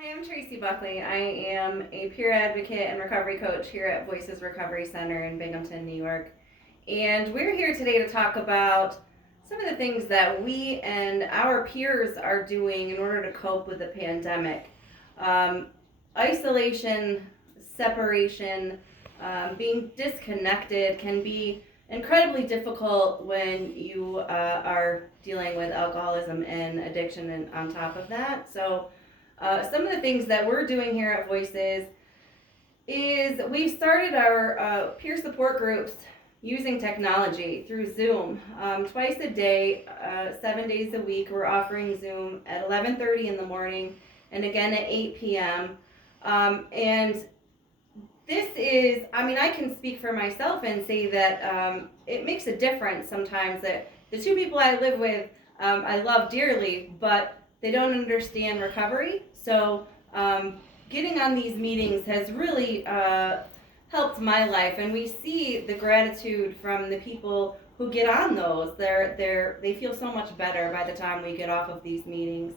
Hi, I'm Tracy Buckley. I am a peer advocate and recovery coach here at Voices Recovery Center in Binghamton, New York. And we're here today to talk about some of the things that we and our peers are doing in order to cope with the pandemic. Um, Isolation, separation, being disconnected can be incredibly difficult when you are dealing with alcoholism and addiction and on top of that. So some of the things that we're doing here at Voices is we've started our peer support groups using technology through Zoom. Twice a day, 7 days a week, we're offering Zoom at 11:30 in the morning and again at 8 p.m. And this is, I can speak for myself and say that it makes a difference sometimes that the two people I live with, I love dearly, but they don't understand recovery. So getting on these meetings has really helped my life, and we see the gratitude from the people who get on those. They feel so much better by the time we get off of these meetings.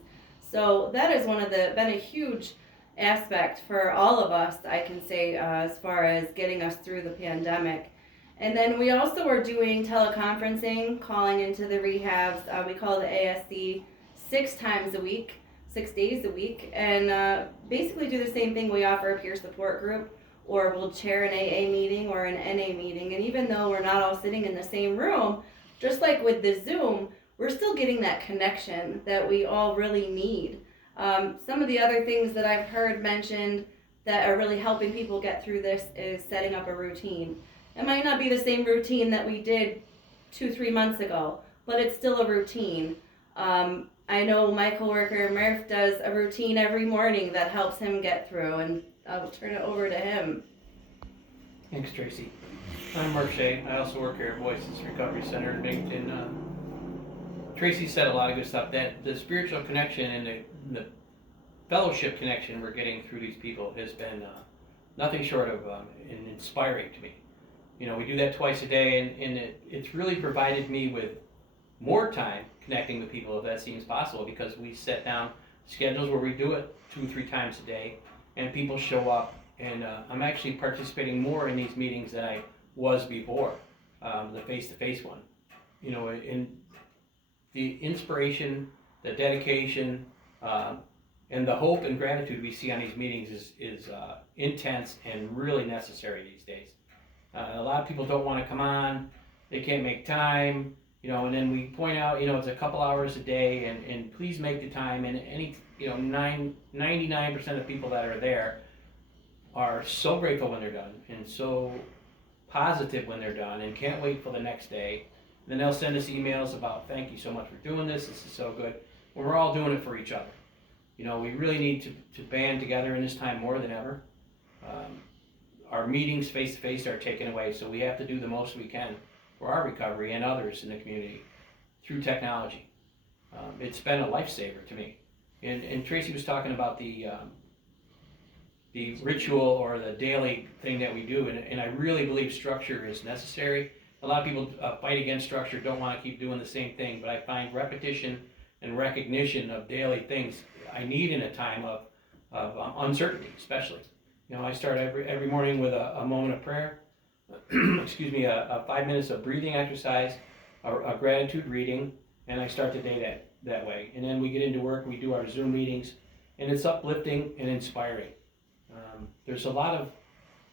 So that is been a huge aspect for all of us, I can say, as far as getting us through the pandemic. And then we also are doing teleconferencing, calling into the rehabs. We call the ASC 6 times a week, 6 days a week, and basically do the same thing. We offer a peer support group, or we'll chair an AA meeting or an NA meeting. And even though we're not all sitting in the same room, just like with the Zoom, we're still getting that connection that we all really need. Some of the other things that I've heard mentioned that are really helping people get through this is setting up a routine. It might not be the same routine that we did 2-3 months ago, but it's still a routine. I know my coworker Murph does a routine every morning that helps him get through, and I'll turn it over to him. Thanks, Tracy. I'm Mark Shea. I also work here at Voices Recovery Center in Binghamton. Tracy said a lot of good stuff. That the spiritual connection and the fellowship connection we're getting through these people has been nothing short of inspiring to me. You know, we do that twice a day, and it's really provided me with more time connecting with people, if that seems possible, because we set down schedules where we do it 2-3 times a day, and people show up, and I'm actually participating more in these meetings than I was before, the face-to-face one. You know, in the inspiration, the dedication, and the hope and gratitude we see on these meetings is intense and really necessary these days. A lot of people don't want to come on, they can't make time, you know, and then we point out, you know, it's a couple hours a day, and please make the time. And any, you know, 99% of people that are there are so grateful when they're done, and so positive when they're done, and can't wait for the next day. And then they'll send us emails about, thank you so much for doing this is so good. Well, we're all doing it for each other. You know, we really need to band together in this time more than ever. Our meetings face-to-face are taken away, so we have to do the most we can for our recovery and others in the community through technology. It's been a lifesaver to me. And Tracy was talking about the ritual or the daily thing that we do, and I really believe structure is necessary. A lot of people fight against structure, don't want to keep doing the same thing, but I find repetition and recognition of daily things I need in a time of uncertainty, especially. You know, I start every morning with a moment of prayer, excuse me, a 5 minutes of breathing exercise, a gratitude reading, and I start the day that way. And then we get into work, we do our Zoom meetings, and it's uplifting and inspiring. There's a lot of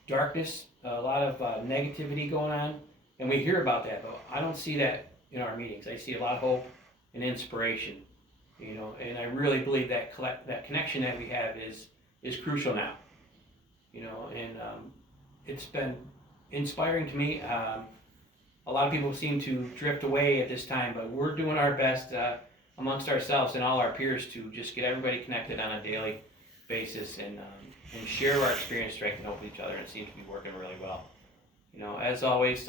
darkness, a lot of negativity going on, and we hear about that, but I don't see that in our meetings. I see a lot of hope and inspiration, you know, and I really believe that that connection that we have is crucial now, you know, and it's been inspiring to me. A lot of people seem to drift away at this time, but we're doing our best amongst ourselves and all our peers to just get everybody connected on a daily basis and share our experience, strength, and hope with each other, and it seems to be working really well. You know, as always,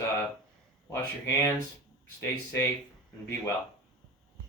wash your hands, stay safe, and be well.